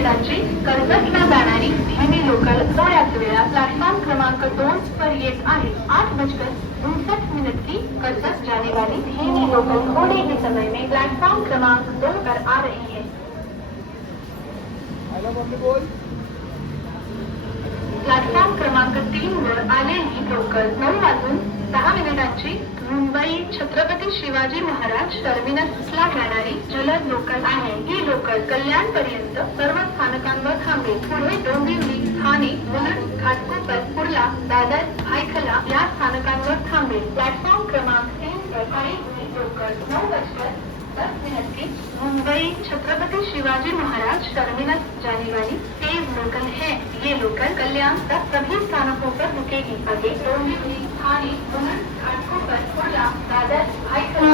मिनिटांची कर्जतला जाणारी नेहमी लोकल थोड्याच वेळा प्लेटफॉर्म क्रमांक 2 पर येत आहे। 8:59 की कर्जत जाने वाली नेहमी लोकल थोड़े ही समय में प्लेटफॉर्म क्रमांक 2 पर आ रही है। प्लॅटफॉर्म क्रमांक 3 वर आलेली लोकल 9:10 मुंबई छत्रपती शिवाजी महाराज टर्मिनसला जाणारी जलद लोकल आहे। ही लोकल कल्याण पर्यंत सर्व स्थानकांवर थांबेल। पुढे डोंबिवली, ठाणे, मुलुंड, घाटकोपर, कुर्ला, दादर, भायखला या स्थानकांवर थांबेल। प्लॅटफॉर्म क्रमांक 3 पर आलेली लोकल 9:10 की मुंबई छत्रपति शिवाजी महाराज टर्मिनस जाने वाली तेज लोकल है। ये लोकल कल्याण तक सभी स्थानकों पर रुकेगी। आगे डोंबिवली, ठाणे, मुलुंड, घाटकोपर, कुर्ला, दादर, भायखला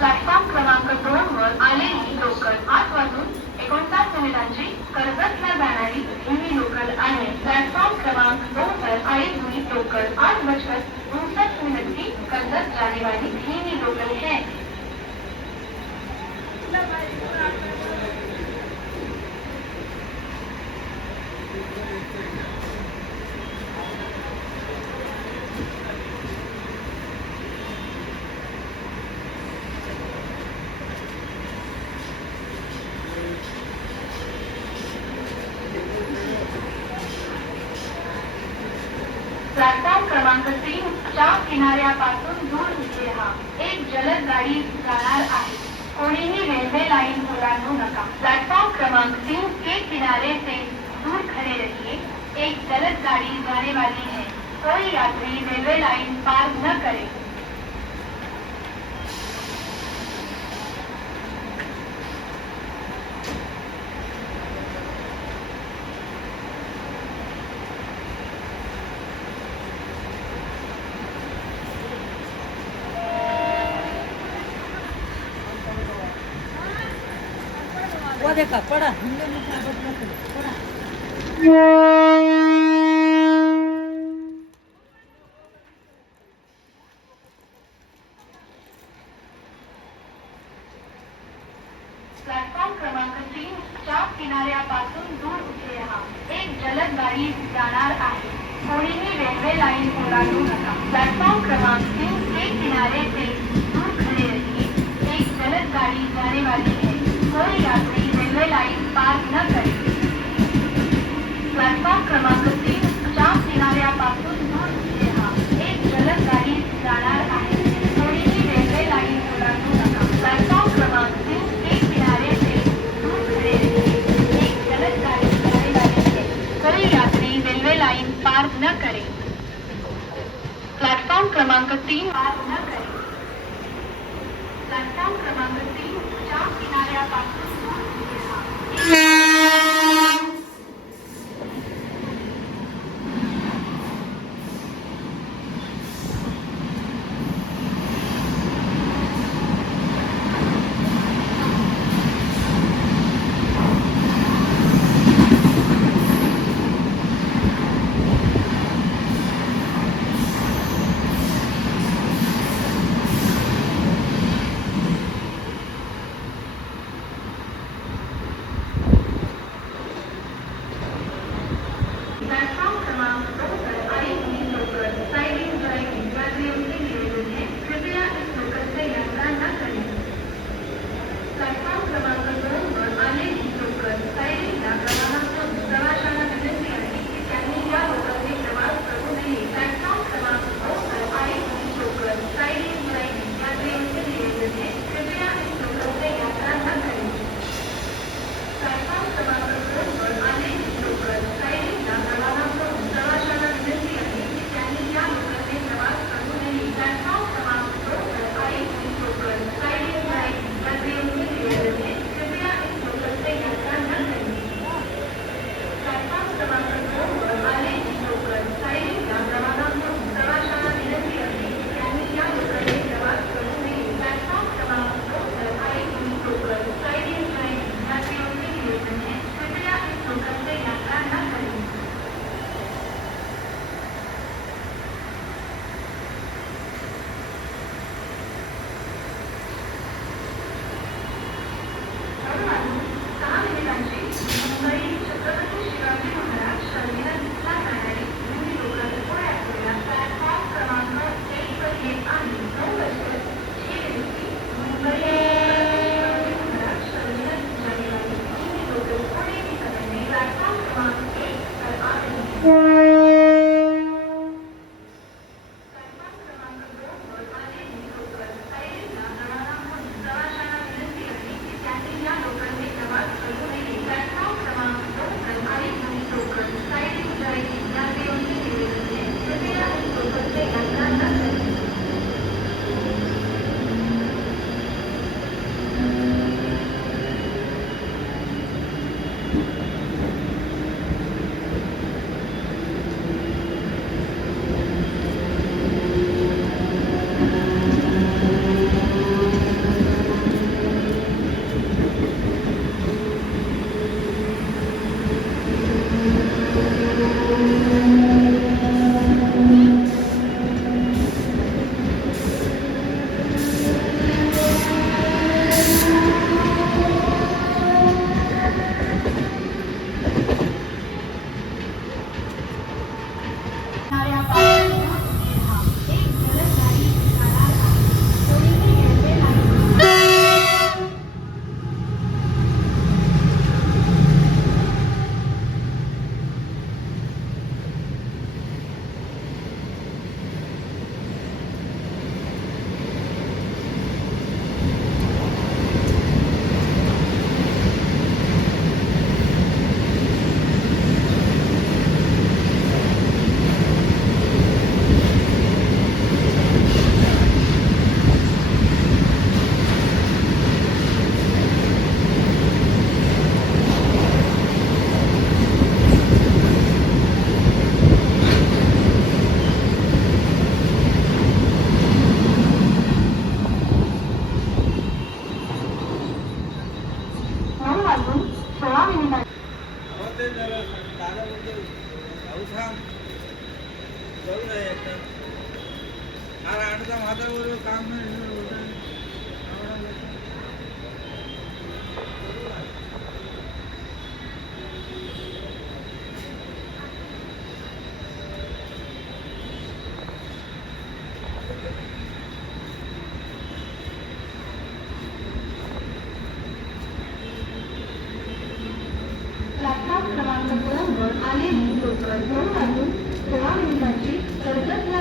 प्लॅटफॉर्म क्रमांक 2 वर आलेली लोकल 8:59 कर्जतला जाणारी नेहमी लोकल आहे। प्लॅटफॉर्म क्रमांक 2 पर आलेली लोकल 8:59 की कर्जत जाने वाली नेहमी लोकल है। प्लॅटफॉर्म क्रमांक 3 च्या किनाऱ्यापासून दूर उभे राहा। एक जलद गाडी जाणार आहे। कोणीही रेल्वे लाइन ओलांडू नका। प्लॅटफॉर्म क्रमांक 3 के किनारे से दूर खड़े रहिए। एक जलद गाड़ी जाने वाली है। कोई यात्री रेलवे लाइन पार न करे। वो देखा पड़ा प्लॅटफॉर्म क्रमांक 3 च्या किनाऱ्यापासून दूर उभे राहा। एक जलद गाडी जाणार आहे। कोणीही रेल्वे लाइन ओलांडू नका। प्लॅटफॉर्म क्रमांक 3 के किनारे से दूर खड़े रहिए। एक जलद गाड़ी जाने वाली है। कोई यात्री रेलवे लाइन पार न करे। प्लॅटफॉर्म क्रमांक 3 च्या किनाऱ्यापासून दूर उभे राहा। एक जलद गाडी जाणार आहे। कोणीही रेल्वे लाइन ओलांडू नका। प्लॅटफॉर्म क्रमांक 3 के किनारे से दूर खड़े रहिए। एक जलद गाड़ी जाने वाली है। कोई यात्री रेलवे लाइन पार न करे। प्लॅटफॉर्म क्रमांक 3 पार न करे। प्लॅटफॉर्म क्रमांक 3 च्या किनाऱ्यापासून दूर उभे राहा। थांब जाऊ नये एकटा अरे आणता माझा बरोबर काम नाही प्लॅटफॉर्म क्रमांक 2 वर आलेली लोकल 9 वाजून 16 मिनिटांची कर्जतला